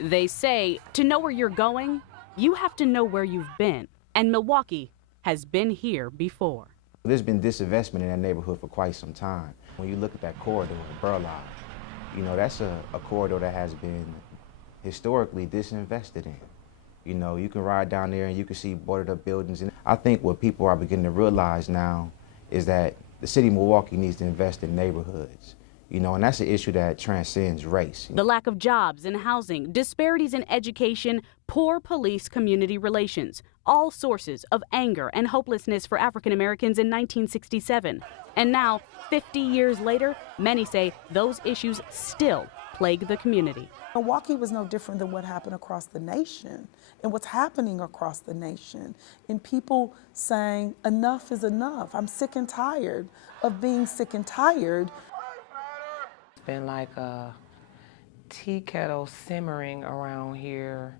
They say to know where you're going, you have to know where you've been. And Milwaukee has been here before. There's been disinvestment in that neighborhood for quite some time. When you look at that corridor, Burleigh, you know, that's a corridor that has been historically disinvested in. You know, you can ride down there and you can see boarded up buildings. And I think what people are beginning to realize now is that the city of Milwaukee needs to invest in neighborhoods. You know, and that's an issue that transcends race. The lack of jobs and housing, disparities in education, poor police community relations, all sources of anger and hopelessness for African Americans in 1967. And now, 50 years later, many say those issues still plague the community. Milwaukee was no different than what happened across the nation and what's happening across the nation. And people saying, enough is enough. I'm sick and tired of being sick and tired. It's been like a tea kettle simmering around here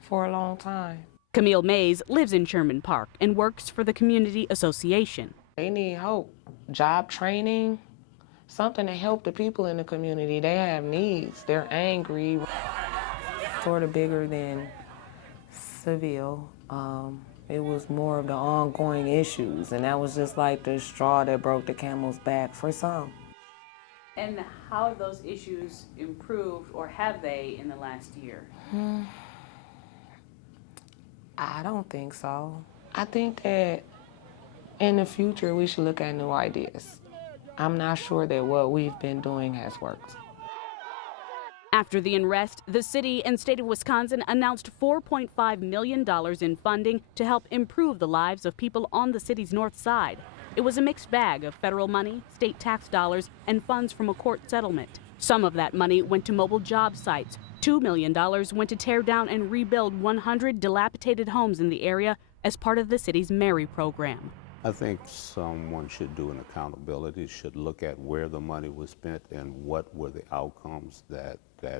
for a long time. Camille Mays lives in Sherman Park and works for the community association. They need hope, job training, something to help the people in the community. They have needs, they're angry. Sort of bigger than Seville. It was more of the ongoing issues, and that was just like the straw that broke the camel's back for some. And how have those issues improved, or have they, in the last year? I don't think so. I think that in the future we should look at new ideas. I'm not sure that what we've been doing has worked. After the unrest, the city and state of Wisconsin announced $4.5 million in funding to help improve the lives of people on the city's north side. It was a mixed bag of federal money, state tax dollars, and funds from a court settlement. Some of that money went to mobile job sites. $2 million went to tear down and rebuild 100 dilapidated homes in the area as part of the city's Mary program. I think someone should do an accountability, should look at where the money was spent and what were the outcomes that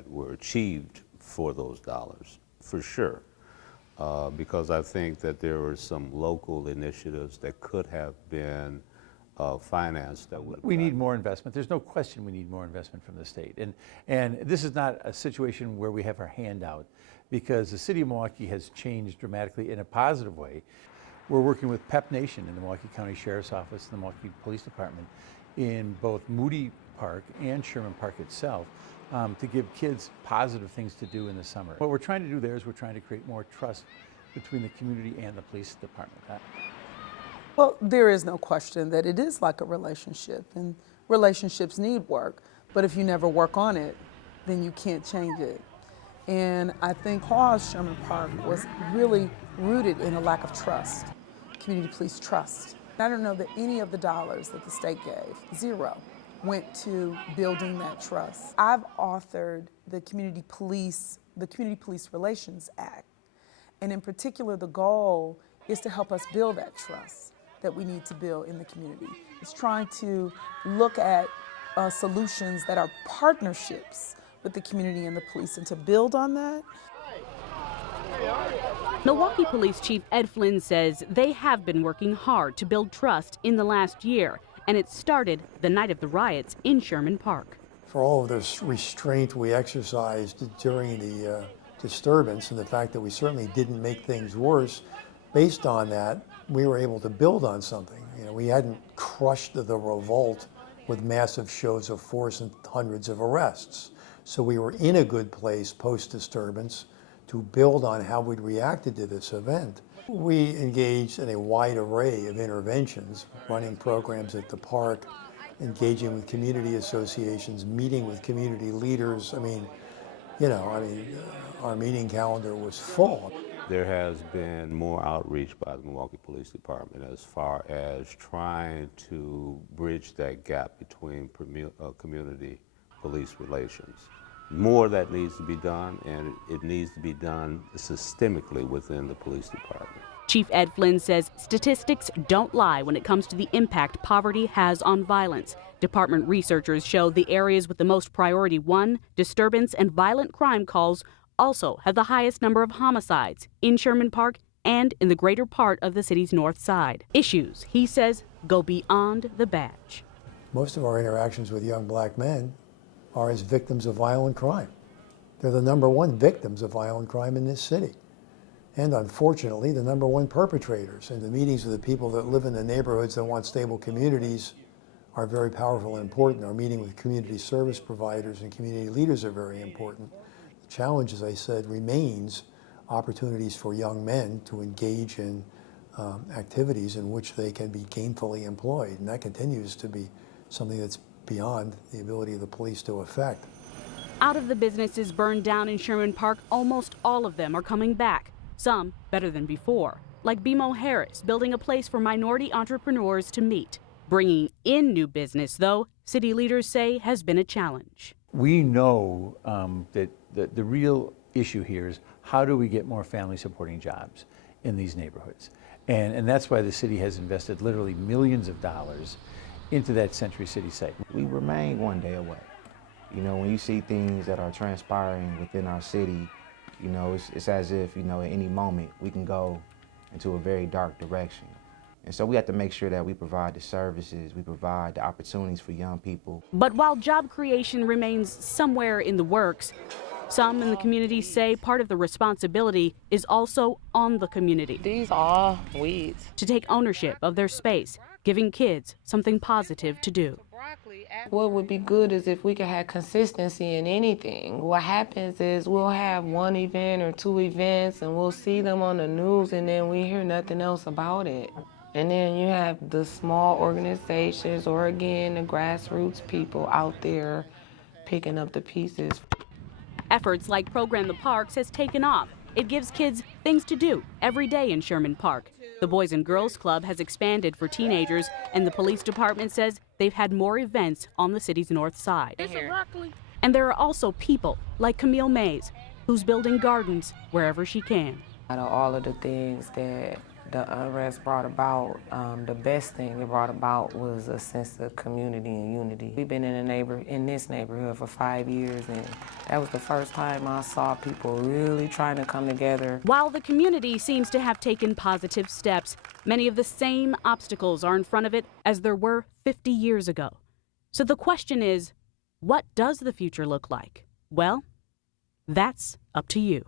were achieved for those dollars, for sure. Because I think that there were some local initiatives that could have been financed that would. We need more investment. There's no question we need more investment from the state. And this is not a situation where we have our hand out, because the city of Milwaukee has changed dramatically in a positive way. We're working with PEP Nation in the Milwaukee County Sheriff's Office and the Milwaukee Police Department in both Moody Park and Sherman Park itself to give kids positive things to do in the summer. What we're trying to do there is we're trying to create more trust between the community and the police department. Well, there is no question that it is like a relationship, and relationships need work. But if you never work on it, then you can't change it. And I think Hawes Sherman Park was really rooted in a lack of trust, community police trust. I don't know that any of the dollars that the state gave, zero, went to building that trust. I've authored the Community Police Relations Act. And in particular, the goal is to help us build that trust that we need to build in the community. It's trying to look at solutions that are partnerships with the community and the police, and to build on that. Milwaukee Police Chief Ed Flynn says they have been working hard to build trust in the last year, and it started the night of the riots in Sherman Park. For all of this restraint we exercised during the disturbance, and the fact that we certainly didn't make things worse, based on that, we were able to build on something. You know, we hadn't crushed the revolt with massive shows of force and hundreds of arrests. So we were in a good place post-disturbance to build on how we'd reacted to this event. We engaged in a wide array of interventions, running programs at the park, engaging with community associations, meeting with community leaders. Our meeting calendar was full. There has been more outreach by the Milwaukee Police Department as far as trying to bridge that gap between community police relations. More that needs to be done, and it needs to be done systemically within the police department. Chief Ed Flynn says statistics don't lie when it comes to the impact poverty has on violence. Department researchers show the areas with the most priority 1, disturbance and violent crime calls also have the highest number of homicides in Sherman Park and in the greater part of the city's north side. Issues, he says, go beyond the badge. Most of our interactions with young black men are as victims of violent crime. They're the #1 victims of violent crime in this city. And unfortunately, the #1 perpetrators. And the meetings of the people that live in the neighborhoods that want stable communities are very powerful and important. Our meeting with community service providers and community leaders are very important. The challenge, as I said, remains opportunities for young men to engage in activities in which they can be gainfully employed. And that continues to be something that's beyond the ability of the police to affect. Out of the businesses burned down in Sherman Park, almost all of them are coming back, some better than before, like BMO Harris, building a place for minority entrepreneurs to meet. Bringing in new business, though, city leaders say has been a challenge. We know that the real issue here is how do we get more family supporting jobs in these neighborhoods? And that's why the city has invested literally millions of dollars into that Century City site. We remain one day away. You know, when you see things that are transpiring within our city, you know, it's as if, you know, at any moment we can go into a very dark direction. And so we have to make sure that we provide the services, we provide the opportunities for young people. But while job creation remains somewhere in the works, some in the community say part of the responsibility is also on the community. These are weeds. To take ownership of their space, giving kids something positive to do. What would be good is if we could have consistency in anything. What happens is we'll have one event or 2 events and we'll see them on the news and then we hear nothing else about it. And then you have the small organizations or again the grassroots people out there picking up the pieces. Efforts like Program the Parks has taken off. It gives kids things to do every day in Sherman Park. The Boys and Girls Club has expanded for teenagers, and the police department says they've had more events on the city's north side. And there are also people like Camille Mays, who's building gardens wherever she can. Out of all of the things that the unrest brought about, the best thing it brought about was a sense of community and unity. We've been in this neighborhood for 5 years, and that was the first time I saw people really trying to come together. While the community seems to have taken positive steps, many of the same obstacles are in front of it as there were 50 years ago. So the question is, what does the future look like? Well, that's up to you.